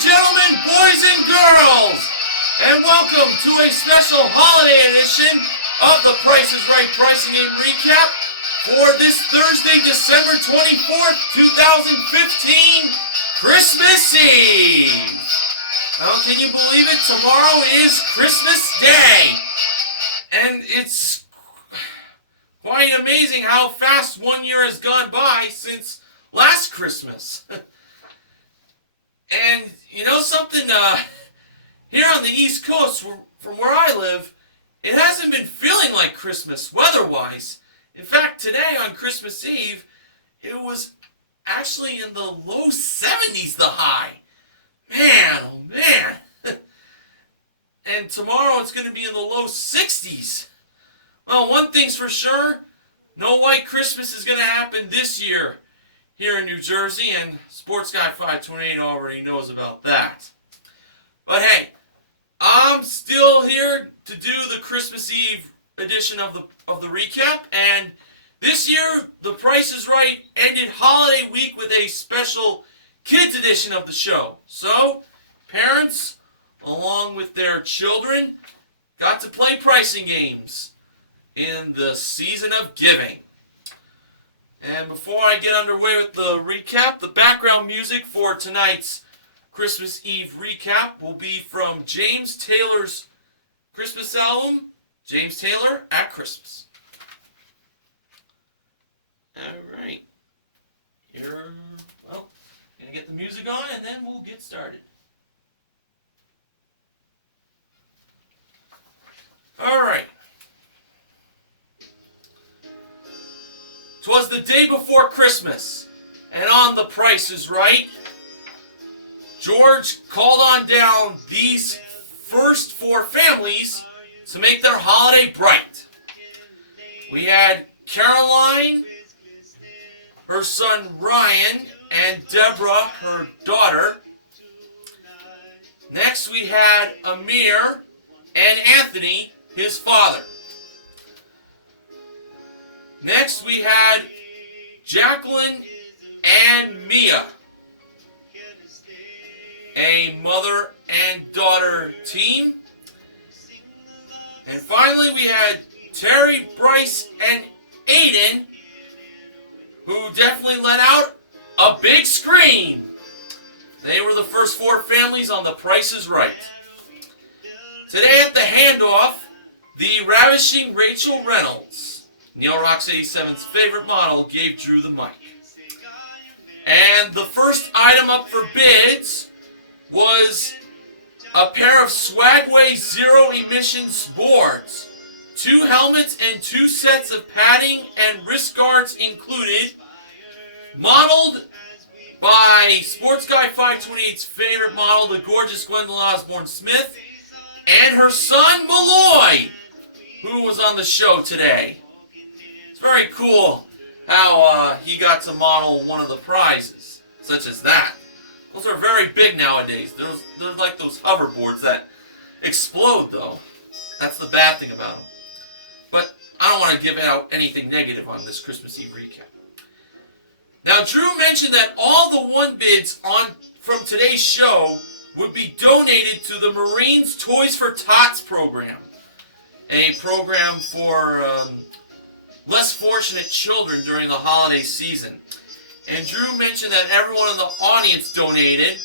gentlemen, boys and girls, and welcome to a special holiday edition of the Price is Right Pricing Game Recap for this Thursday, December 24th, 2015, Christmas Eve. Now, can you believe it? Tomorrow is Christmas Day. And it's quite amazing how fast 1 year has gone by since last Christmas. And you know something, here on the East Coast, from where I live, it hasn't been feeling like Christmas weather-wise. In fact, today on Christmas Eve, it was actually in the low 70s, the high. Man, oh man. And tomorrow it's going to be in the low 60s. Well, one thing's for sure, no white Christmas is going to happen this year here in New Jersey, and Sports Guy 528 already knows about that. But hey, I'm still here to do the Christmas Eve edition of the recap, and this year, The Price is Right ended holiday week with a special kids edition of the show. So, parents, along with their children, got to play pricing games in the season of giving. And before I get underway with the recap, the background music for tonight's Christmas Eve recap will be from James Taylor's Christmas album, James Taylor at Christmas. Alright. Here, well, gonna get the music on and then we'll get started. Alright. 'Twas the day before Christmas, and on The Price is Right, George called on down these first four families to make their holiday bright. We had Caroline, her son Ryan, and Deborah, her daughter. Next we had Amir and Anthony, his father. Next we had Jacqueline and Mia, a mother and daughter team. And finally we had Terry, Bryce, and Aiden, who definitely let out a big scream. They were the first four families on The Price is Right. Today at the handoff, the ravishing Rachel Reynolds, Neil Rocks 87's favorite model, gave Drew the mic. And the first item up for bids was a pair of Swagway Zero Emissions boards. 2 helmets and 2 sets of padding and wrist guards included, modeled by Sports Guy 528's favorite model, the gorgeous Gwendolyn Osborne Smith, and her son Malloy, who was on the show today. It's very cool how he got to model one of the prizes, such as that. Those are very big nowadays. They're like those hoverboards that explode, though. That's the bad thing about them. But I don't want to give out anything negative on this Christmas Eve recap. Now, Drew mentioned that all the won bids from today's show would be donated to the Marines Toys for Tots program, a program for less fortunate children during the holiday season. And Drew mentioned that everyone in the audience donated,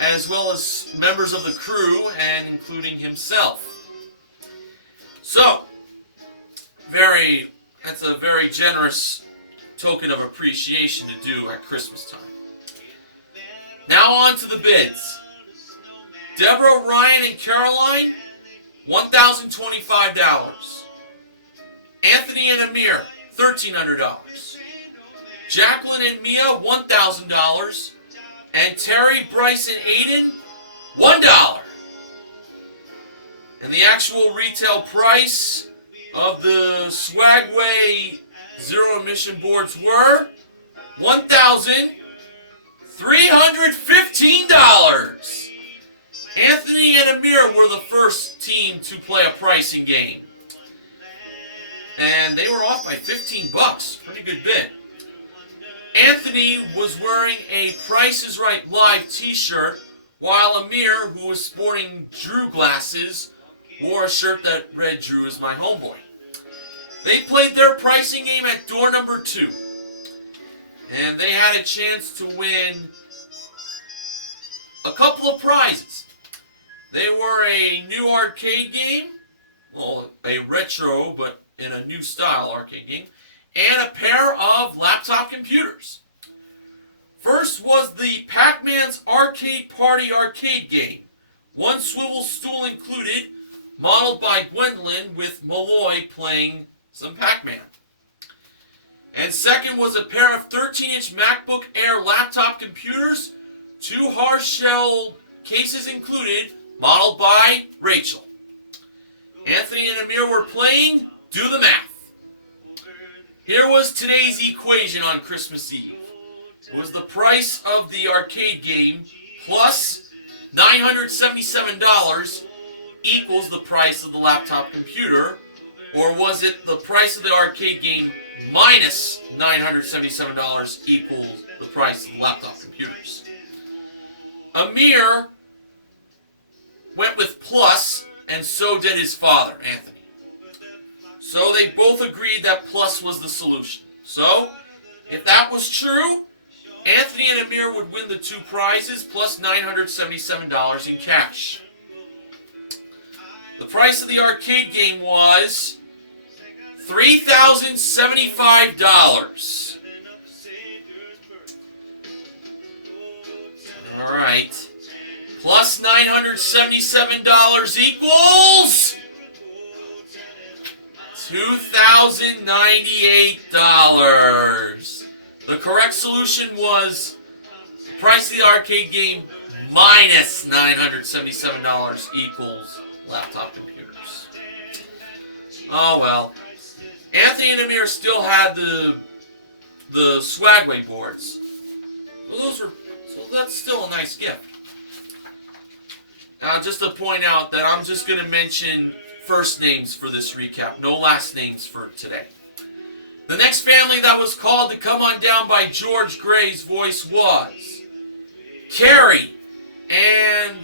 as well as members of the crew, and including himself. So, that's a very generous token of appreciation to do at Christmas time. Now on to the bids. Deborah, Ryan, and Caroline, $1,025. Anthony and Amir, $1,300. Jacqueline and Mia, $1,000. And Terry, Bryce, and Aiden, $1. And the actual retail price of the Swagway Zero Emission boards were $1,315. Anthony and Amir were the first team to play a pricing game. And they were off by $15. Pretty good bid. Anthony was wearing a Price is Right live t-shirt, while Amir, who was sporting Drew glasses, wore a shirt that read Drew is my homeboy. They played their pricing game at door number 2. And they had a chance to win a couple of prizes. They were a new arcade game, well, a retro but in a new style arcade game, and a pair of laptop computers. First was the Pac-Man's Arcade Party arcade game, one swivel stool included, modeled by Gwendolyn with Malloy playing some Pac-Man. And second was a pair of 13-inch MacBook Air laptop computers, 2 hard-shell cases included, modeled by Rachel. Anthony and Amir were playing Do the Math. Here was today's equation on Christmas Eve. It was the price of the arcade game plus $977 equals the price of the laptop computer, or was it the price of the arcade game minus $977 equals the price of the laptop computers? Amir went with plus, and so did his father, Anthony. So they both agreed that plus was the solution. So, if that was true, Anthony and Amir would win the 2 prizes plus $977 in cash. The price of the arcade game was $3,075. Alright. Plus $977 equals $2,098. The correct solution was the price of the arcade game minus $977 equals laptop computers. Oh well. Anthony and Amir still had the Swagway boards. So that's still a nice gift. Now, just to point out that I'm just going to mention first names for this recap, no last names for today. The next family that was called to come on down by George Gray's voice was Carrie and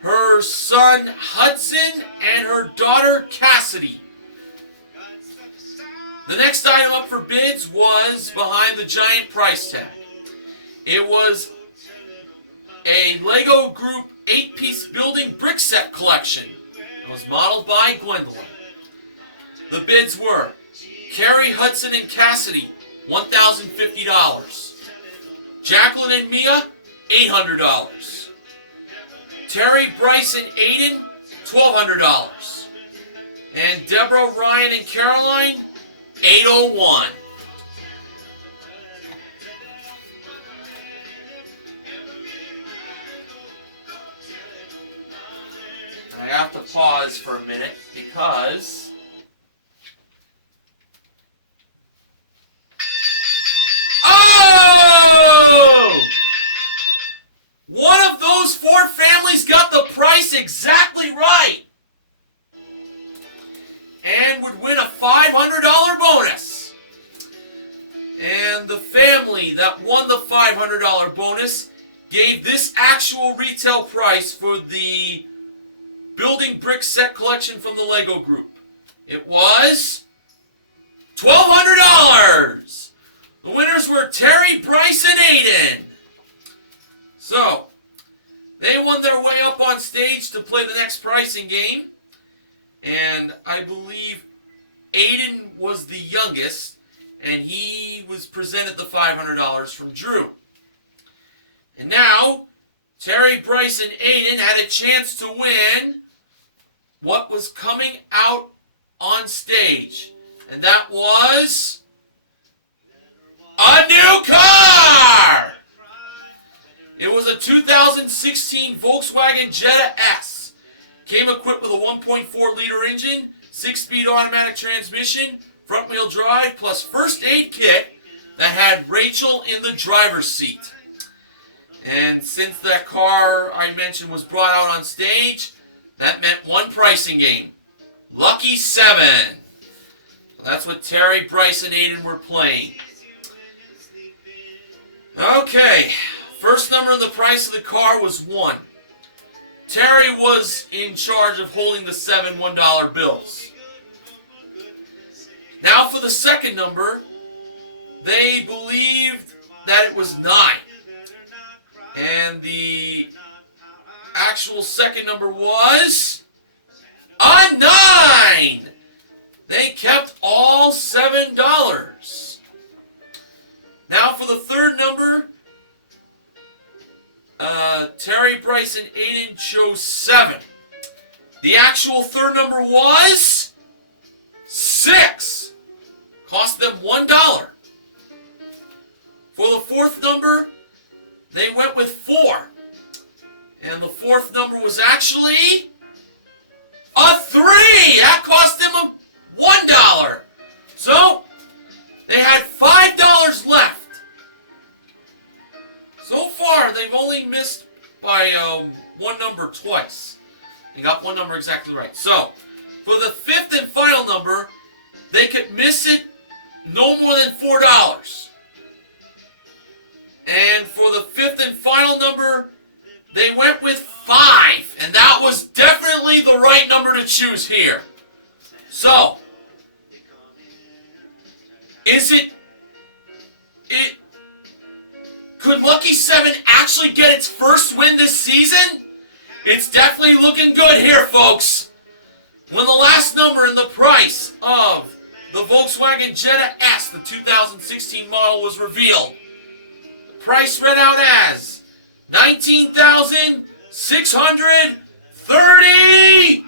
her son Hudson and her daughter Cassidy. The next item up for bids was behind the giant price tag. It was a Lego Group 8-piece building brick set collection. It was modeled by Gwendolyn. The bids were Carrie, Hudson, and Cassidy, $1,050. Jacqueline and Mia, $800. Terry, Bryce, and Aiden, $1,200. And Deborah, Ryan, and Caroline, $801. I have to pause for a minute because one of those 4 families got the price exactly right and would win a $500 bonus. And the family that won the $500 bonus gave this actual retail price for the building brick set collection from the Lego Group. It was $1,200. The winners were Terry, Bryce, and Aiden. So, they won their way up on stage to play the next pricing game. And I believe Aiden was the youngest, and he was presented the $500 from Drew. And now, Terry, Bryce, and Aiden had a chance to win what was coming out on stage. And that was a new car! It was a 2016 Volkswagen Jetta S. Came equipped with a 1.4-liter engine, 6-speed automatic transmission, front-wheel drive, plus first aid kit that had Rachel in the driver's seat. And since that car I mentioned was brought out on stage, that meant one pricing game. Lucky 7. That's what Terry, Bryce, and Aiden were playing. Okay, First number in the price of the car was 1. Terry was in charge of holding the 7 $1 bills. Now for the second number, they believed that it was 9. And the actual second number was a 9! They kept all $7. Now for the third number, Terry, Bryce, and Aiden chose 7. The actual third number was 6. Cost them $1. For the fourth number, they went with 4. And the fourth number was actually a 3. That cost them $1. So, they had $5 left. So far, they've only missed by one number twice. They got one number exactly right. So, for the fifth and final number, they could miss it no more than $4. And for the fifth and final number, they went with 5. And that was definitely the right number to choose here. So, could Lucky 7 actually get its first win this season? It's definitely looking good here, folks. When the last number in the price of the Volkswagen Jetta S, the 2016 model, was revealed, the price read out as $19,635.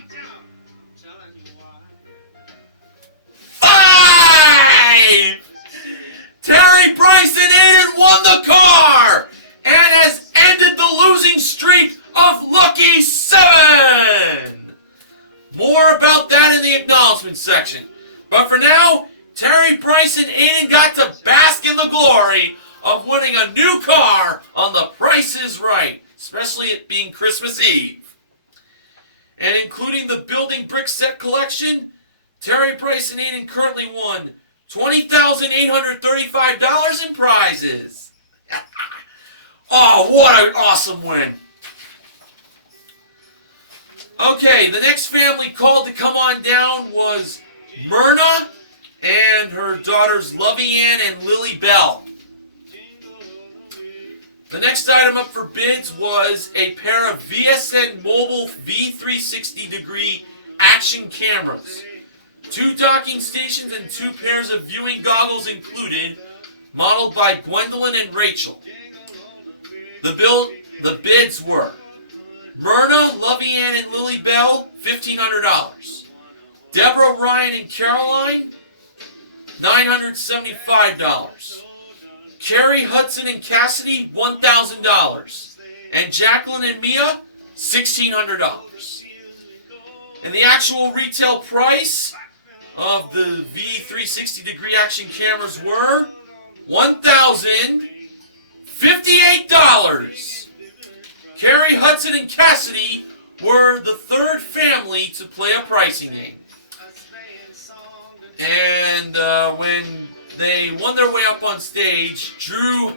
Terry, Bryce, and Aiden won the car and has ended the losing streak of Lucky 7. More about that in the acknowledgement section. But for now, Terry, Bryce, and Aiden got to bask in the glory of winning a new car on The Price is Right, especially it being Christmas Eve. And including the building brick set collection, Terry, Bryce, and Aiden currently won $20,835 in prizes. Oh, what an awesome win. Okay, the next family called to come on down was Myrna and her daughters Lovey Ann and Lily Bell. The next item up for bids was a pair of VSN Mobile V360 degree action cameras. 2 docking stations and 2 pairs of viewing goggles included, modeled by Gwendolyn and Rachel. The bids were Myrna, Lovey Ann, and Lily Bell, $1,500. Deborah, Ryan, and Caroline, $975. Carrie, Hudson, and Cassidy, $1,000. And Jacqueline and Mia, $1,600. And the actual retail price of the V360 degree action cameras were $1,058. Carrie, Hudson, and Cassidy were the third family to play a pricing game. And when they won their way up on stage, Drew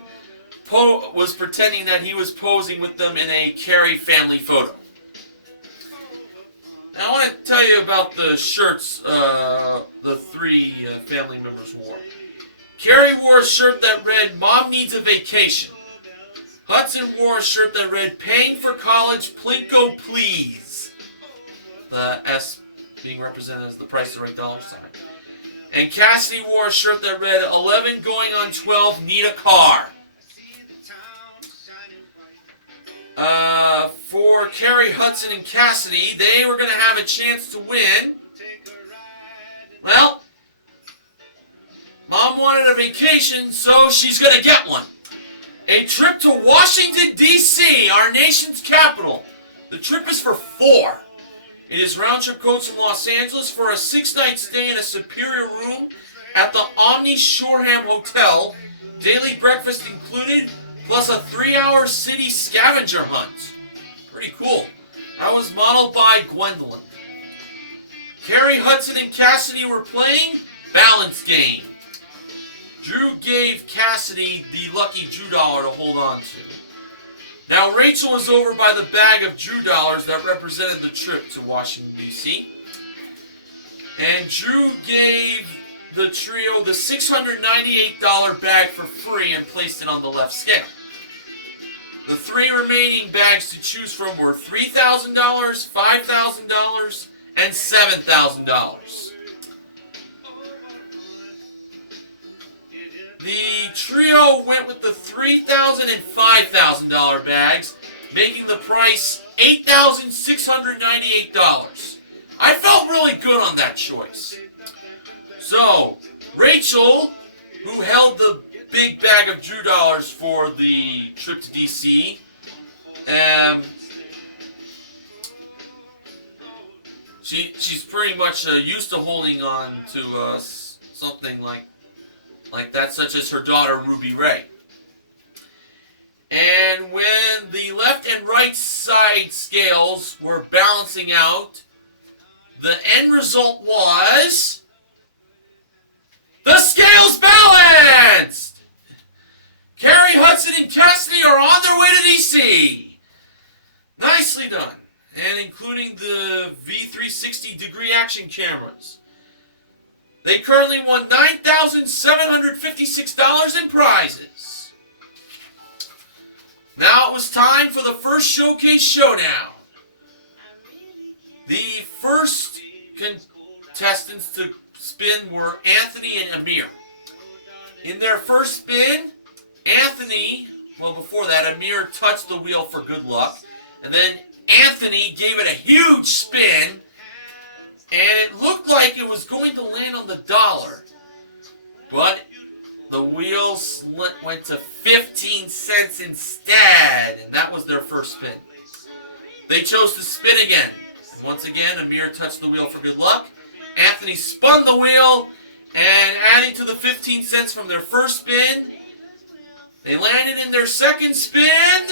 was pretending that he was posing with them in a Carrie family photo. Now, I want to tell you about the shirts the 3 family members wore. Carrie wore a shirt that read, "Mom Needs a Vacation." Hudson wore a shirt that read, "Paying for College, Plinko Please." The S being represented as the price of the right dollar sign. And Cassidy wore a shirt that read, "11 going on 12, need a car." For Carrie, Hudson, and Cassidy, they were going to have a chance to win. Well, Mom wanted a vacation, so she's going to get one. A trip to Washington, D.C., our nation's capital. The trip is for 4. It is round-trip coach from Los Angeles for a 6-night stay in a superior room at the Omni Shoreham Hotel. Daily breakfast included, plus a 3-hour city scavenger hunt. Pretty cool. That was modeled by Gwendolyn. Carrie, Hudson, and Cassidy were playing balance game. Drew gave Cassidy the lucky Drew dollar to hold on to. Now, Rachel was over by the bag of Drew dollars that represented the trip to Washington, D.C. And Drew gave the trio the $698 bag for free and placed it on the left scale. The three remaining bags to choose from were $3,000, $5,000, and $7,000. The trio went with the $3,000 and $5,000 bags, making the price $8,698. I felt really good on that choice. So, Rachel, who held the big bag of Drew dollars for the trip to D.C., she's pretty much used to holding on to something like that, such as her daughter Ruby Ray. And when the left and right side scales were balancing out, the end result was the scales balanced! Carrie, Hudson, and Cassidy are on their way to D.C. Nicely done. And including the V360 degree action cameras. They currently won $9,756 in prizes. Now it was time for the first showcase showdown. The first contestants to spin were Anthony and Amir. In their first spin, before that, Amir touched the wheel for good luck. And then Anthony gave it a huge spin. And it looked like it was going to land on the dollar. But the wheels went to 15 cents instead. And that was their first spin. They chose to spin again. And once again, Amir touched the wheel for good luck. Anthony spun the wheel. And adding to the 15 cents from their first spin, they landed in their second spin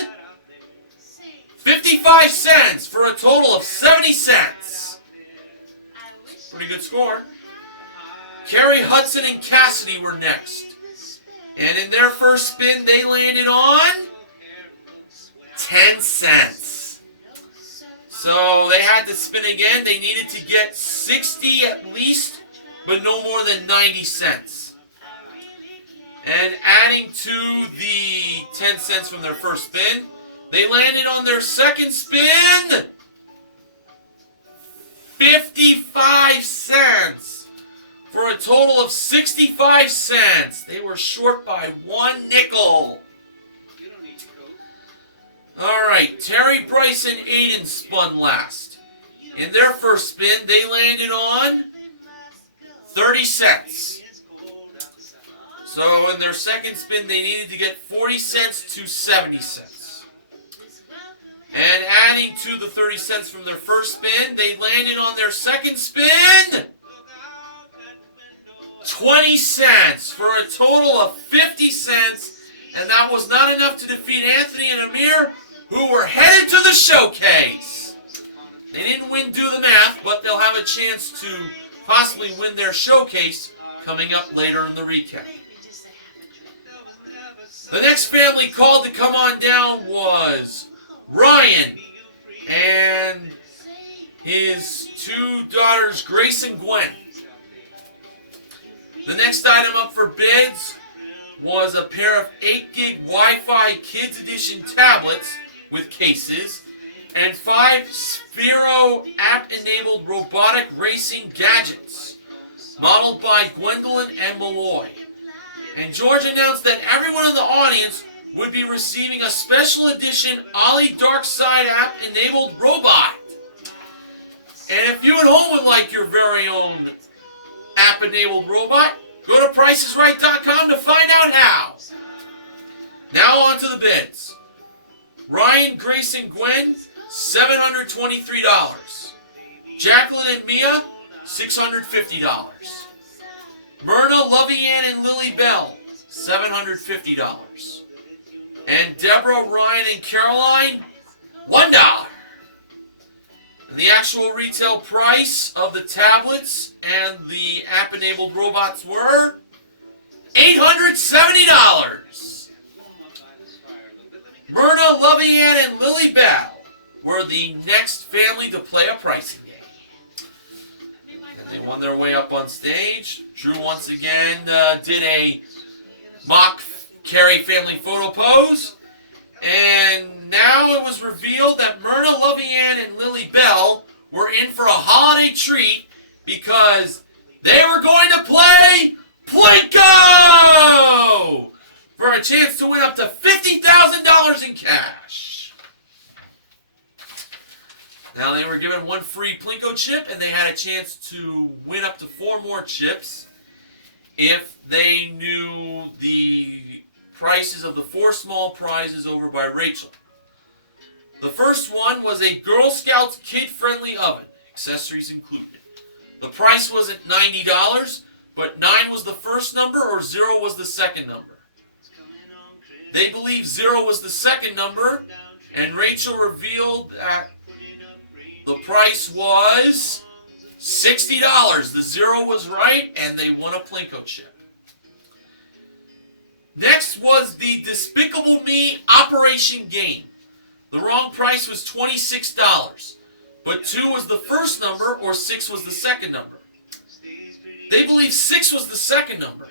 55 cents for a total of 70 cents. Pretty good score. Carrie, Hudson, and Cassidy were next. And in their first spin, they landed on 10 cents. So they had to spin again. They needed to get 60 at least, but no more than 90 cents. And adding to the 10 cents from their first spin, they landed on their second spin 55 cents for a total of 65 cents. They were short by 1 nickel. Alright, Terry, Bryce, and Aiden spun last. In their first spin, they landed on 30 cents. So in their second spin, they needed to get 40 cents to 70 cents. And adding to the 30 cents from their first spin, they landed on their second spin 20 cents for a total of 50 cents. And that was not enough to defeat Anthony and Amir, who were headed to the showcase. They didn't win Do the Math, but they'll have a chance to possibly win their showcase coming up later in the recap. The next family called to come on down was Ryan and his two daughters, Grace and Gwen. The next item up for bids was a pair of 8-gig Wi-Fi Kids Edition tablets with cases and 5 Sphero app-enabled robotic racing gadgets, modeled by Gwendolyn and Malloy. And George announced that everyone in the audience would be receiving a special edition Ollie Darkside app-enabled robot. And if you at home would like your very own app-enabled robot, go to PricesRight.com to find out how. Now on to the bids. Ryan, Grace, and Gwen, $723. Jacqueline and Mia, $650. Myrna, Lovey Ann, and Lily Bell, $750. And Deborah, Ryan, and Caroline, $1. And the actual retail price of the tablets and the app-enabled robots were $870. Myrna, Lovey-Ann, and Lily Bell were the next family to play a pricing game. And they won their way up on stage. Drew once again did a mock Carey family photo pose. And now it was revealed that Myrna, Lovey-Ann, and Lily Bell were in for a holiday treat because they were going to play Plinko for a chance to win up to $50,000 in cash. Now they were given one free Plinko chip, and they had a chance to win up to 4 more chips if they knew the prices of the 4 small prizes over by Rachel. The first one was a Girl Scouts kid-friendly oven, accessories included. The price was at $90, but 9 was the first number or 0 was the second number. They believe 0 was the second number, and Rachel revealed that the price was $60. The 0 was right, and they won a Plinko chip. Next was the Despicable Me Operation Game. The wrong price was $26, but 2 was the first number or 6 was the second number. They believe 6 was the second number.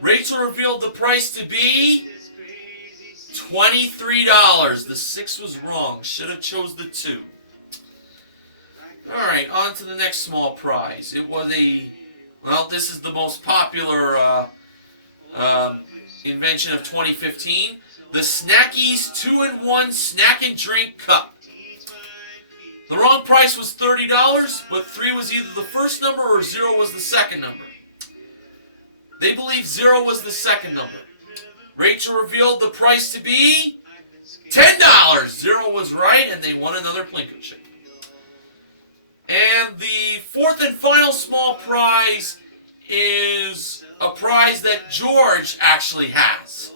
Rachel revealed the price to be $23. The 6 was wrong. Should have chose the 2. Alright, on to the next small prize. It was this is the most popular invention of 2015. The Snackies 2-in-1 Snack and Drink Cup. The wrong price was $30, but 3 was either the first number or 0 was the second number. They believe 0 was the second number. Rachel revealed the price to be $10. 0 was right, and they won another Plinko chip. And the fourth and final small prize is a prize that George actually has.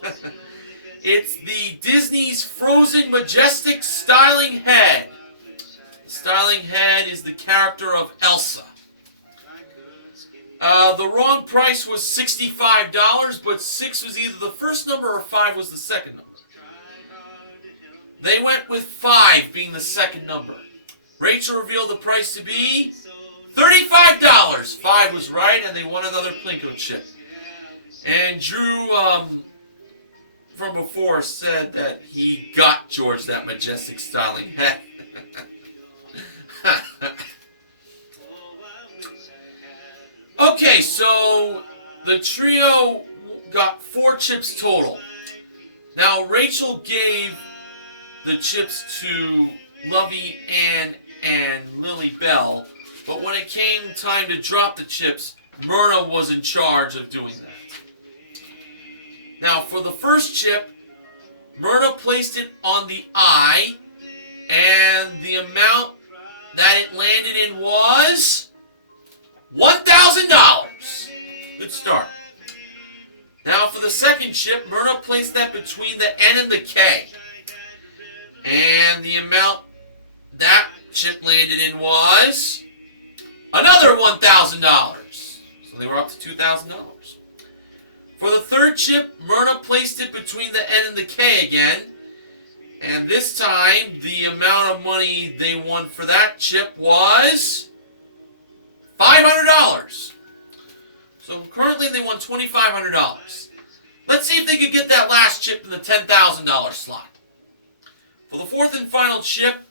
It's the Disney's Frozen Majestic Styling Head. The styling head is the character of Elsa. The wrong price was $65, but 6 was either the first number or 5 was the second number. They went with 5 being the second number. Rachel revealed the price to be $35. 5 was right, and they won another Plinko chip. And Drew, from before, said that he got George that majestic styling head. Okay, so the trio got 4 chips total. Now, Rachel gave the chips to Lovey-Ann and Lily Bell, but when it came time to drop the chips, Myrna was in charge of doing that. Now, for the first chip, Myrna placed it on the eye, and the amount that it landed in was $1,000. Good start. Now, for the second chip, Myrna placed that between the N and the K, and the amount that chip landed in was another $1,000. So they were up to $2,000. For the third chip, Myrna placed it between the N and the K again. And this time, the amount of money they won for that chip was $500. So currently they won $2,500. Let's see if they could get that last chip in the $10,000 slot. For the fourth and final chip,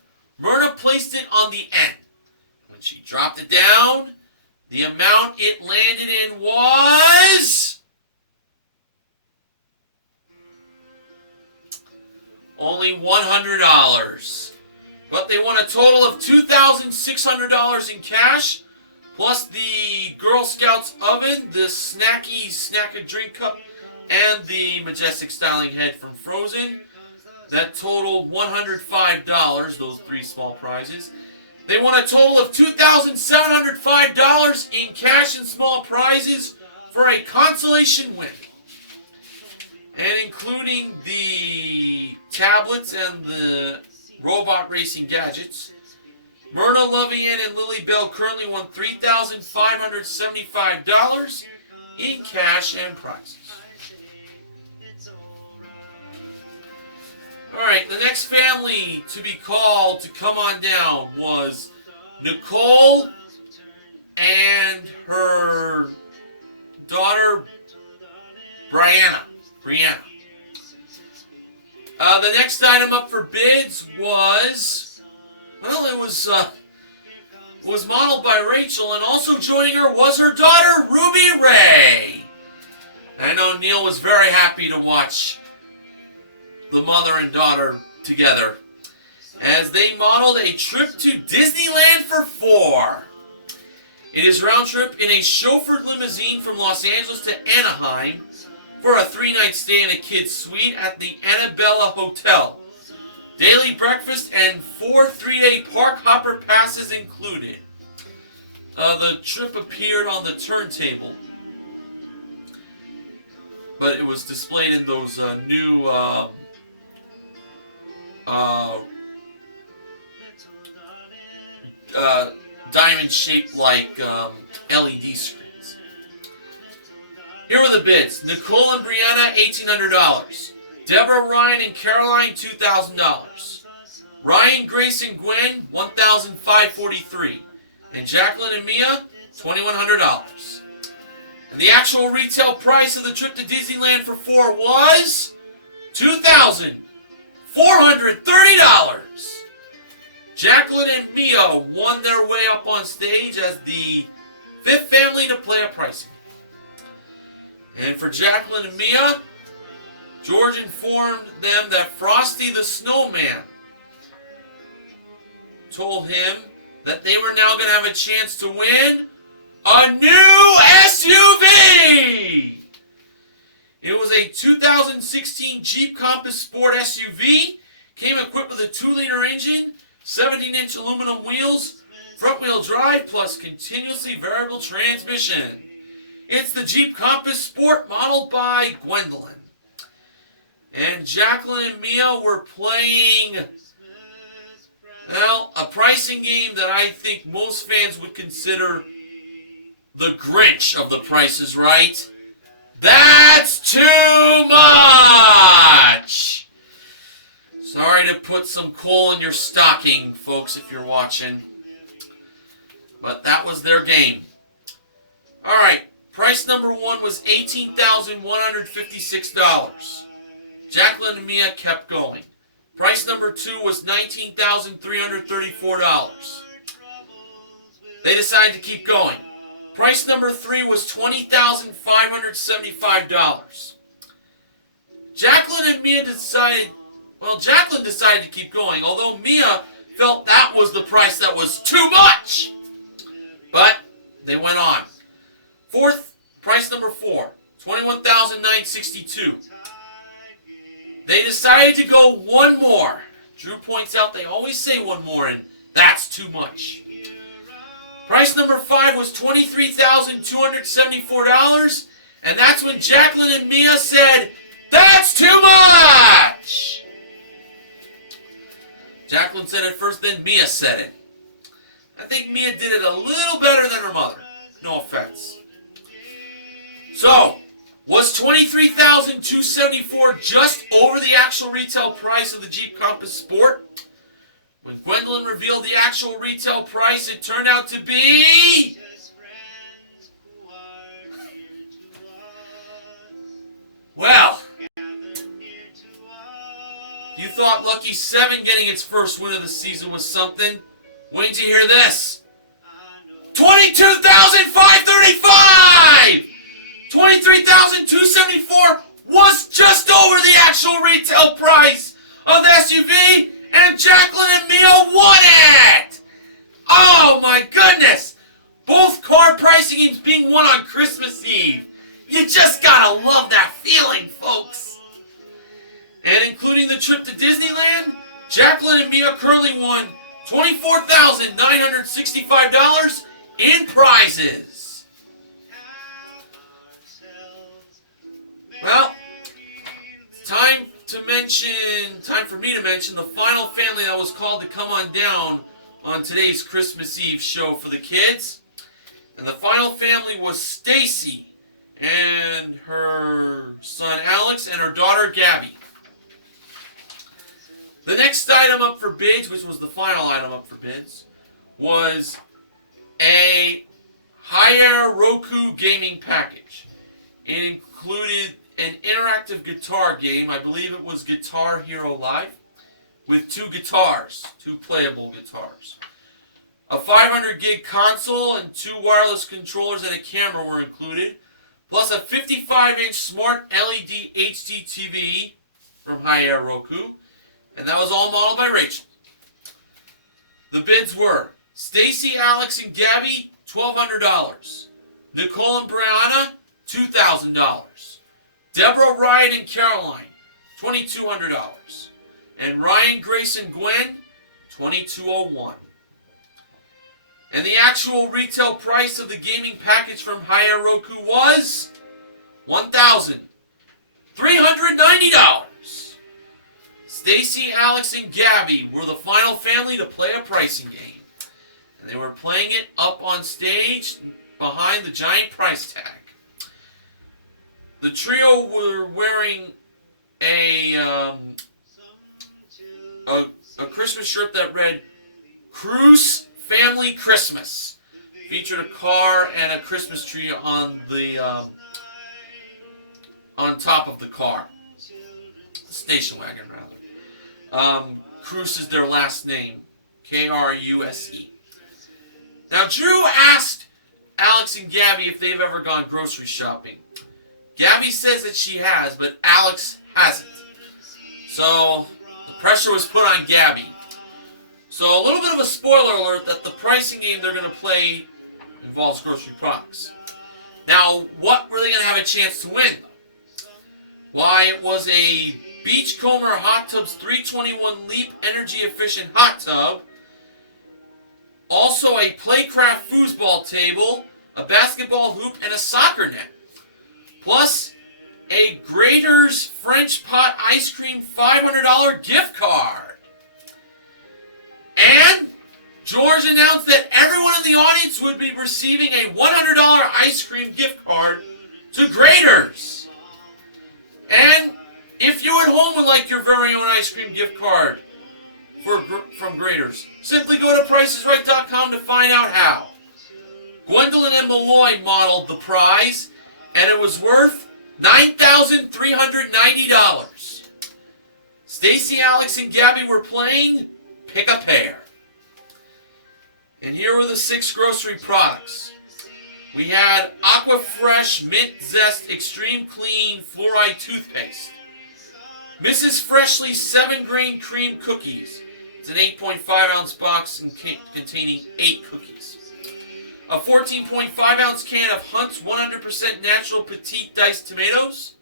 Myrna placed it on the N. When she dropped it down, the amount it landed in was only $100. But they won a total of $2,600 in cash, plus the Girl Scouts oven, the Snacky Snack and Drink Cup, and the Majestic Styling Head from Frozen. That totaled $105, those 3 small prizes. They won a total of $2,705 in cash and small prizes for a consolation win. And including the tablets and the robot racing gadgets, Myrna, Lovey-Ann, and Lily Bell currently won $3,575 in cash and prizes. Alright, the next family to be called to come on down was Nicole and her daughter Brianna. The next item up for bids was, well, it was modeled by Rachel, and also joining her was her daughter Ruby Ray. I know Neil was very happy to watch the mother and daughter together as they modeled a trip to Disneyland for 4. It is round trip in a chauffeured limousine from Los Angeles to Anaheim for a 3-night stay in a kid's suite at the Annabella Hotel. Daily breakfast and 4 3-day park hopper passes included. The trip appeared on the turntable, but it was displayed in those new diamond-shaped like LED screens. Here were the bids. Nicole and Brianna, $1,800. Deborah, Ryan, and Caroline, $2,000. Ryan, Grace, and Gwen, $1,543. And Jacqueline and Mia, $2,100. And the actual retail price of the trip to Disneyland for 4 was $2,430. Jacqueline and Mia won their way up on stage as the 5th family to play a pricing. And for Jacqueline and Mia, George informed them that Frosty the Snowman told him that they were now going to have a chance to win a new SUV! It was a 2016 Jeep Compass Sport SUV, came equipped with a 2-liter engine, 17-inch aluminum wheels, front-wheel drive, plus continuously variable transmission. It's the Jeep Compass Sport modeled by Gwendolyn. And Jacqueline and Mia were playing, well, a pricing game that I think most fans would consider the Grinch of the Price is Right. That's too much! Sorry to put some coal in your stocking, folks, if you're watching. But that was their game. Alright, price number 1 was $18,156. Jacqueline and Mia kept going. Price number 2 was $19,334. They decided to keep going. Price number 3 was $20,575. Jacqueline and Mia decided, well, Jacqueline decided to keep going, although Mia felt that was the price that was too much. But they went on. Price number 4, $21,962. They decided to go one more. Drew points out they always say one more, and that's too much. Price number 5 was $23,274, and that's when Jacqueline and Mia said, "That's too much!" Jacqueline said it first, then Mia said it. I think Mia did it a little better than her mother. No offense. So, was $23,274 just over the actual retail price of the Jeep Compass Sport? When Gwendolyn revealed the actual retail price, it turned out to be... well, you thought Lucky 7 getting its first win of the season was something. Wait till you hear this. $22,535! $23,274 was just over the actual retail price of the SUV, and Jacqueline and Mia won it! Oh my goodness! Both car pricing games being won on Christmas Eve. You just gotta love that feeling, folks. And including the trip to Disneyland, Jacqueline and Mia currently won $24,965 in prizes. Well, time for me to mention the final family that was called to come on down on today's Christmas Eve show for the kids. And the final family was Stacy and her son Alex and her daughter Gabby. The next item up for bids, which was the final item up for bids, was a Hi-Air Roku gaming package. It included an interactive guitar game, I believe it was Guitar Hero Live, with 2 guitars, 2 playable guitars. A 500 gig console and 2 wireless controllers and a camera were included, plus a 55-inch smart LED HD TV from Hi-Air Roku, and that was all modeled by Rachel. The bids were Stacy, Alex, and Gabby, $1,200. Nicole and Brianna, $2,000. Deborah, Ryan, and Caroline, $2,200. And Ryan, Grace, and Gwen, $2,201. And the actual retail price of the gaming package from Hi-Air Roku was $1,390. Stacy, Alex, and Gabby were the final family to play a pricing game. And they were playing it up on stage behind the giant price tag. The trio were wearing a Christmas shirt that read Cruise Family Christmas. Featured a car and a Christmas tree on the on top of the car. The station wagon, rather. Cruse is their last name. Kruse. Now, Drew asked Alex and Gabby if they've ever gone grocery shopping. Gabby says that she has, but Alex hasn't. So, the pressure was put on Gabby. So, a little bit of a spoiler alert that the pricing game they're going to play involves grocery products. Now, what were they going to have a chance to win? Why, it was a Beachcomber Hot Tubs 321 Leap Energy Efficient Hot Tub, also a Playcraft foosball table, a basketball hoop, and a soccer net. Plus, a Grater's French Pot Ice Cream $500 gift card. And George announced that everyone in the audience would be receiving a $100 ice cream gift card to Grater's. And if you at home would like your very own ice cream gift card from Grater's, simply go to pricesright.com to find out how. Gwendolyn and Malloy modeled the prize, and it was worth $9,390. Stacy, Alex, and Gabby were playing Pick a Pair. And here were the 6 grocery products. We had Aqua Fresh Mint Zest Extreme Clean Fluoride Toothpaste. Mrs. Freshly 7-grain cream cookies. It's an 8.5-ounce box containing 8 cookies. A 14.5-ounce can of Hunt's 100% natural petite diced tomatoes.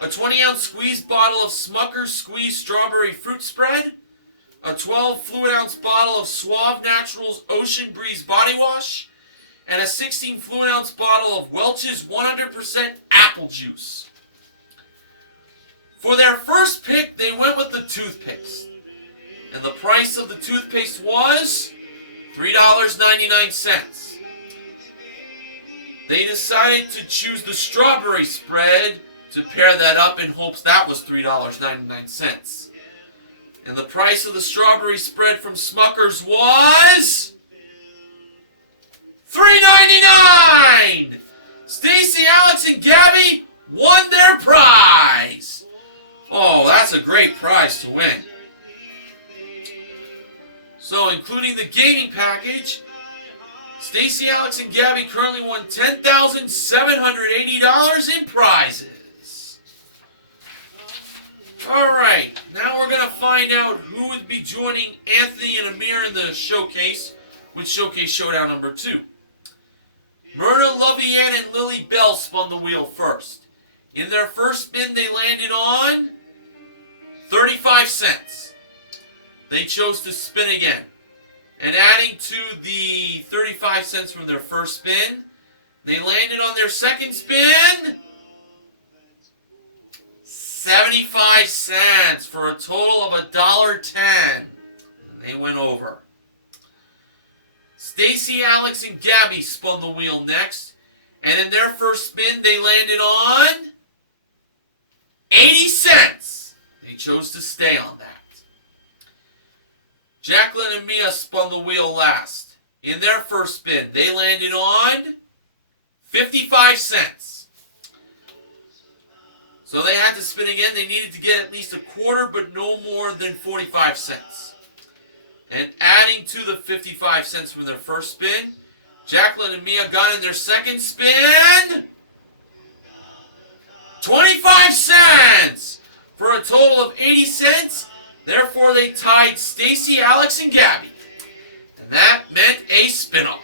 A 20-ounce squeeze bottle of Smucker's Squeeze Strawberry Fruit Spread. A 12 fluid-ounce bottle of Suave Naturals Ocean Breeze Body Wash. And a 16 fluid-ounce bottle of Welch's 100% Apple Juice. For their first pick, they went with the toothpaste. And the price of the toothpaste was $3.99. They decided to choose the strawberry spread to pair that up in hopes that was $3.99. And the price of the strawberry spread from Smucker's was $3.99! Stacy, Alex, and Gabby won their prize! Oh, that's a great prize to win. So, including the gaming package, Stacy, Alex, and Gabby currently won $10,780 in prizes. Alright, now we're going to find out who would be joining Anthony and Amir in the showcase with Showcase Showdown number 2. Myrna Lovian and Lily Bell spun the wheel first. In their first spin, they landed on 35 cents. They chose to spin again. And adding to the 35 cents from their first spin, they landed on their second spin 75 cents for a total of $1.10. And they went over. Stacy, Alex, and Gabby spun the wheel next. And in their first spin, they landed on 80 cents. They chose to stay on that. Jacqueline and Mia spun the wheel last. In their first spin, they landed on 55 cents. So they had to spin again. They needed to get at least a quarter, but no more than 45 cents. And adding to the 55 cents from their first spin, Jacqueline and Mia got in their second spin 25 cents for a total of 80 cents. Therefore, they tied Stacy, Alex, and Gabby. And that meant a spin-off.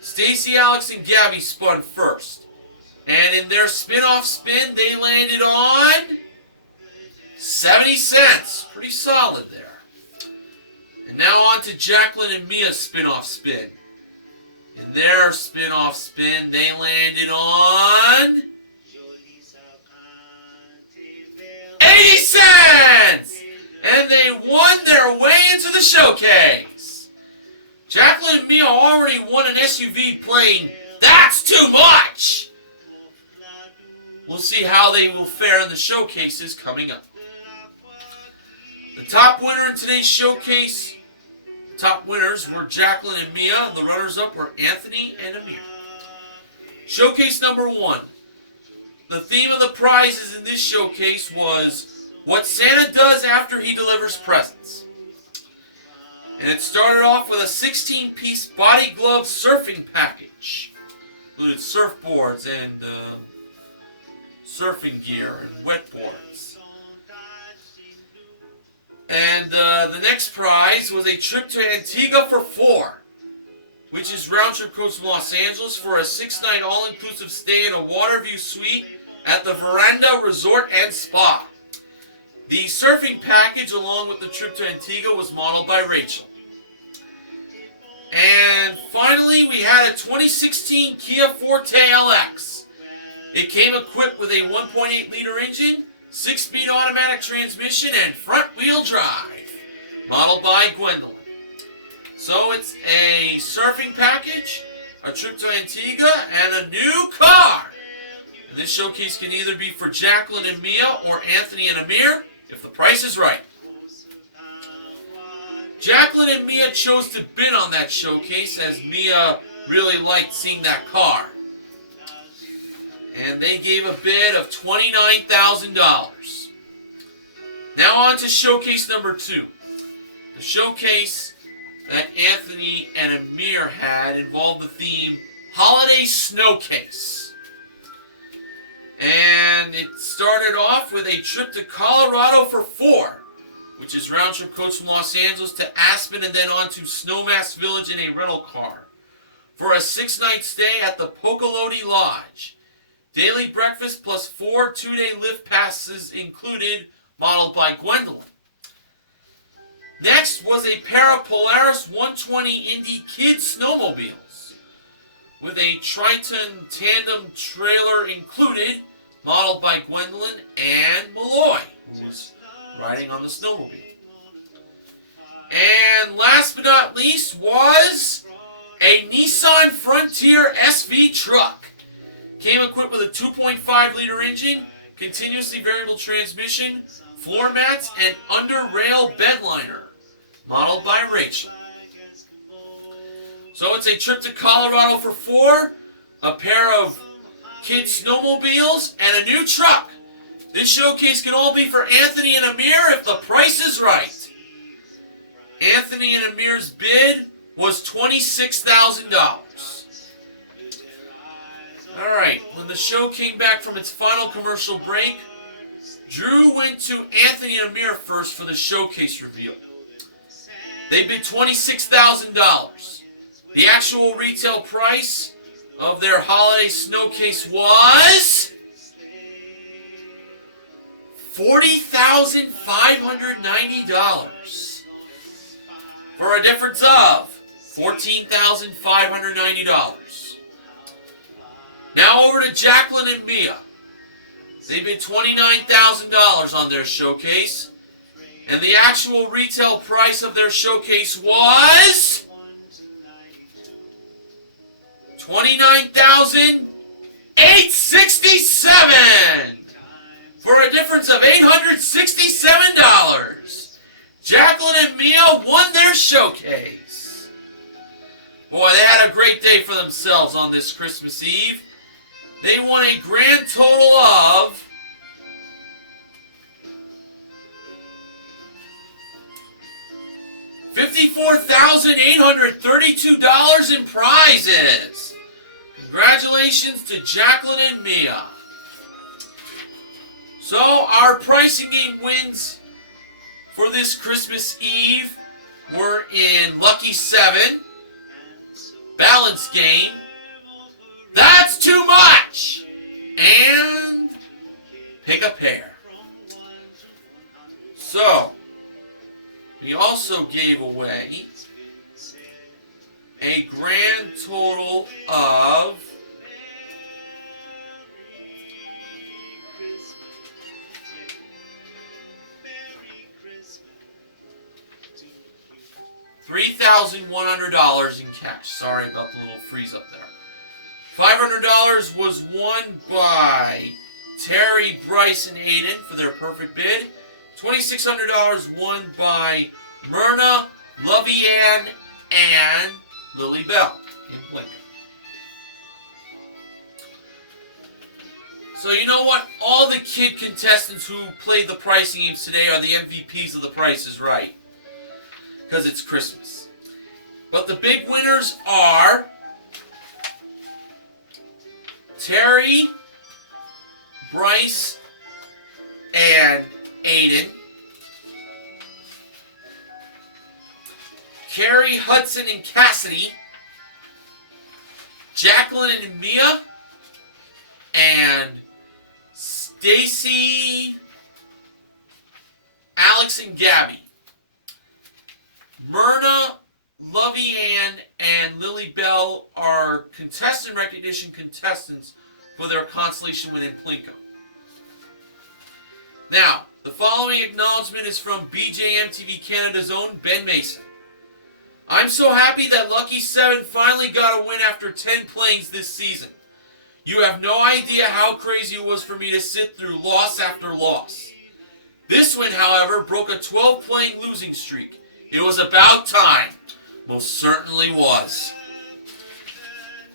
Stacy, Alex, and Gabby spun first. And in their spin-off spin, they landed on 70 cents. Pretty solid there. And now on to Jacqueline and Mia's spin-off spin. In their spin-off spin, they landed on 80 cents! And they won their way into the showcase. Jacqueline and Mia already won an SUV playing That's Too Much! We'll see how they will fare in the showcases coming up. The top winner in today's showcase, top winners were Jacqueline and Mia, and the runners-up were Anthony and Amir. Showcase number 1. The theme of the prizes in this showcase was what Santa does after he delivers presents. And it started off with a 16-piece body glove surfing package. Included surfboards and surfing gear and wetboards. And the next prize was a trip to Antigua for 4, which is round-trip coach from Los Angeles for a 6-night all-inclusive stay in a Waterview suite at the Veranda Resort and Spa. The surfing package, along with the trip to Antigua, was modeled by Rachel. And finally, we had a 2016 Kia Forte LX. It came equipped with a 1.8-liter engine, 6-speed automatic transmission, and front-wheel drive, modeled by Gwendolyn. So it's a surfing package, a trip to Antigua, and a new car. And this showcase can either be for Jacqueline and Mia or Anthony and Amir, if the price is right. Jacqueline and Mia chose to bid on that showcase as Mia really liked seeing that car. And they gave a bid of $29,000. Now on to showcase number 2. The showcase that Anthony and Amir had involved the theme Holiday Snowcase. And it started off with a trip to Colorado for 4, which is round-trip coach from Los Angeles to Aspen and then on to Snowmass Village in a rental car for a 6-night stay at the Pocolodi Lodge. Daily breakfast plus 4 2-day lift passes included, modeled by Gwendolyn. Next was a pair of Polaris 120 Indy Kid snowmobiles with a Triton tandem trailer included, modeled by Gwendolyn and Malloy, who was riding on the snowmobile. And last but not least was a Nissan Frontier SV truck. Came equipped with a 2.5-liter engine, continuously variable transmission, floor mats, and under-rail bedliner, modeled by Rachel. So it's a trip to Colorado for 4, a pair of kid snowmobiles, and a new truck. This showcase can all be for Anthony and Amir if the price is right. Anthony and Amir's bid was $26,000. Alright, when the show came back from its final commercial break, Drew went to Anthony and Amir first for the showcase reveal. They bid $26,000. The actual retail price of their holiday snowcase was $40,590 for a difference of $14,590. Now over to Jacqueline and Mia. They bid $29,000 on their showcase, and the actual retail price of their showcase was $29,867 for a difference of $867. Jacqueline and Mia won their showcase. Boy, they had a great day for themselves on this Christmas Eve. They won a grand total of $54,832 in prizes. Congratulations to Jacqueline and Mia. So, our pricing game wins for this Christmas Eve were in Lucky 7, Balance Game, That's Too Much, and Pick a Pair. So, we also gave away a grand total of $3,100 in cash. Sorry about the little freeze up there. $500 was won by Terry, Bryce, and Aiden for their perfect bid. $2,600 won by Myrna, Lovey Ann, and Lily Bell in Lincoln. So you know what? All the kid contestants who played the pricing games today are the MVPs of The Price is Right. Because it's Christmas. But the big winners are Terry, Bryce, and Aiden. Carrie, Hudson, and Cassidy. Jacqueline and Mia. And Stacy, Alex, and Gabby. Myrna, Lovey Ann, and Lily Bell are contestant recognition contestants for their consolation win in Plinko. Now, the following acknowledgement is from BJMTV Canada's own Ben Mason. I'm so happy that Lucky 7 finally got a win after 10 playings this season. You have no idea how crazy it was for me to sit through loss after loss. This win, however, broke a 12-playing losing streak. It was about time. Most certainly was.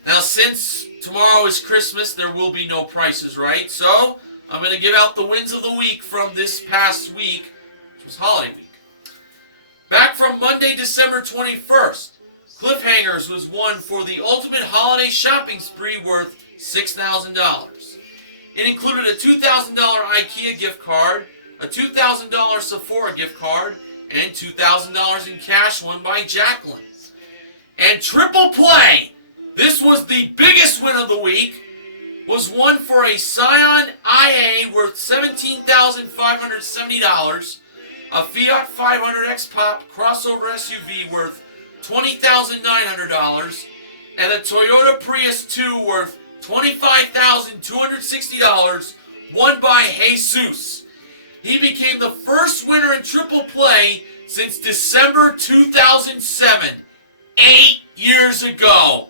Now, since tomorrow is Christmas, there will be no prices right. So, I'm going to give out the wins of the week from this past week, which was holiday week. Back from Monday, December 21st, Cliffhangers was won for the ultimate holiday shopping spree worth $6,000. It included a $2,000 IKEA gift card, a $2,000 Sephora gift card, and $2,000 in cash won by Jacqueline. And Triple Play, this was the biggest win of the week, was won for a Scion IA worth $17,570, a Fiat 500 X-Pop crossover SUV worth $20,900, and a Toyota Prius 2 worth $25,260, won by Jesus. He became the first winner in Triple Play since December 2007, 8 years ago.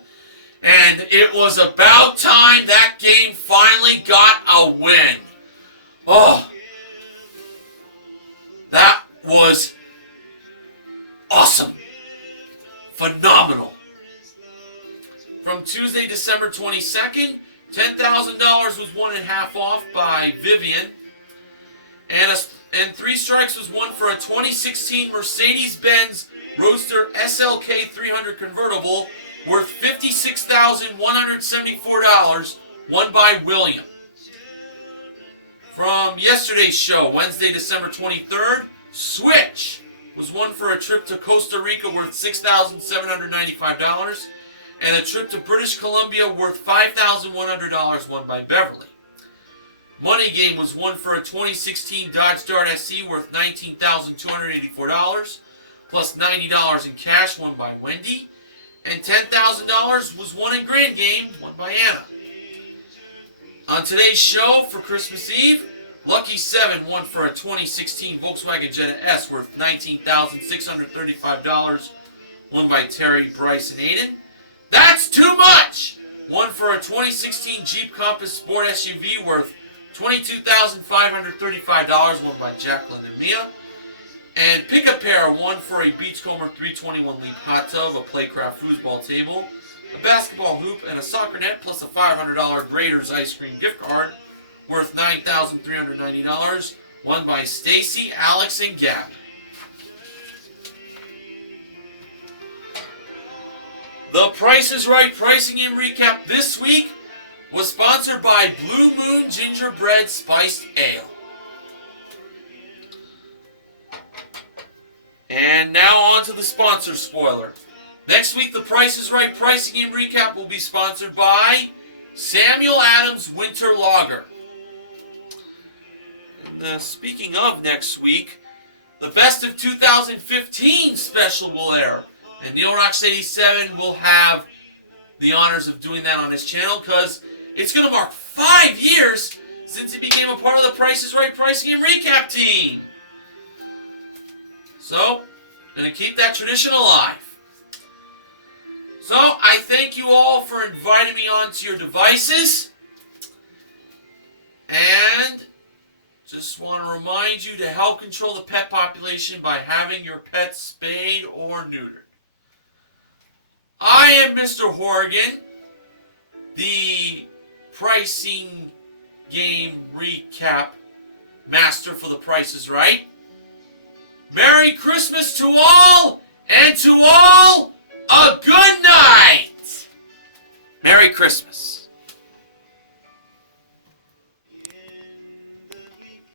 And it was about time that game finally got a win. Oh, that was awesome. Phenomenal. From Tuesday, December 22nd, $10,000 was won and half off by Vivian. And 3 strikes was won for a 2016 Mercedes-Benz Roadster SLK 300 convertible worth $56,174, won by William. From yesterday's show, Wednesday, December 23rd, Switch was won for a trip to Costa Rica worth $6,795, and a trip to British Columbia worth $5,100, won by Beverly. Money Game was won for a 2016 Dodge Dart SE worth $19,284, plus $90 in cash, won by Wendy. And $10,000 was won in Grand Game, won by Anna. On today's show for Christmas Eve, Lucky 7 won for a 2016 Volkswagen Jetta S worth $19,635, won by Terry, Bryce, and Aiden. That's Too Much! Won for a 2016 Jeep Compass Sport SUV worth $22,535, won by Jacqueline and Mia. And pick a pair, one for a Beachcomber 321 Leap hot tub, a Playcraft foosball table, a basketball hoop, and a soccer net, plus a $500 Grader's ice cream gift card worth $9,390, won by Stacy, Alex, and Gab. The Price is Right pricing and recap this week was sponsored by Blue Moon Gingerbread Spiced Ale. And now on to the sponsor spoiler. Next week, The Price is Right pricing and recap will be sponsored by Samuel Adams Winter Lager. And speaking of next week, the Best of 2015 special will air. And Neil Rocks 87 will have the honors of doing that on his channel because it's going to mark 5 years since he became a part of the Price is Right pricing and recap team. So, going to keep that tradition alive. So, I thank you all for inviting me onto your devices. And just want to remind you to help control the pet population by having your pet spayed or neutered. I am Mr. Horgan, the pricing game recap master for The Price is Right. Merry Christmas to all, and to all, a good night! Merry Christmas.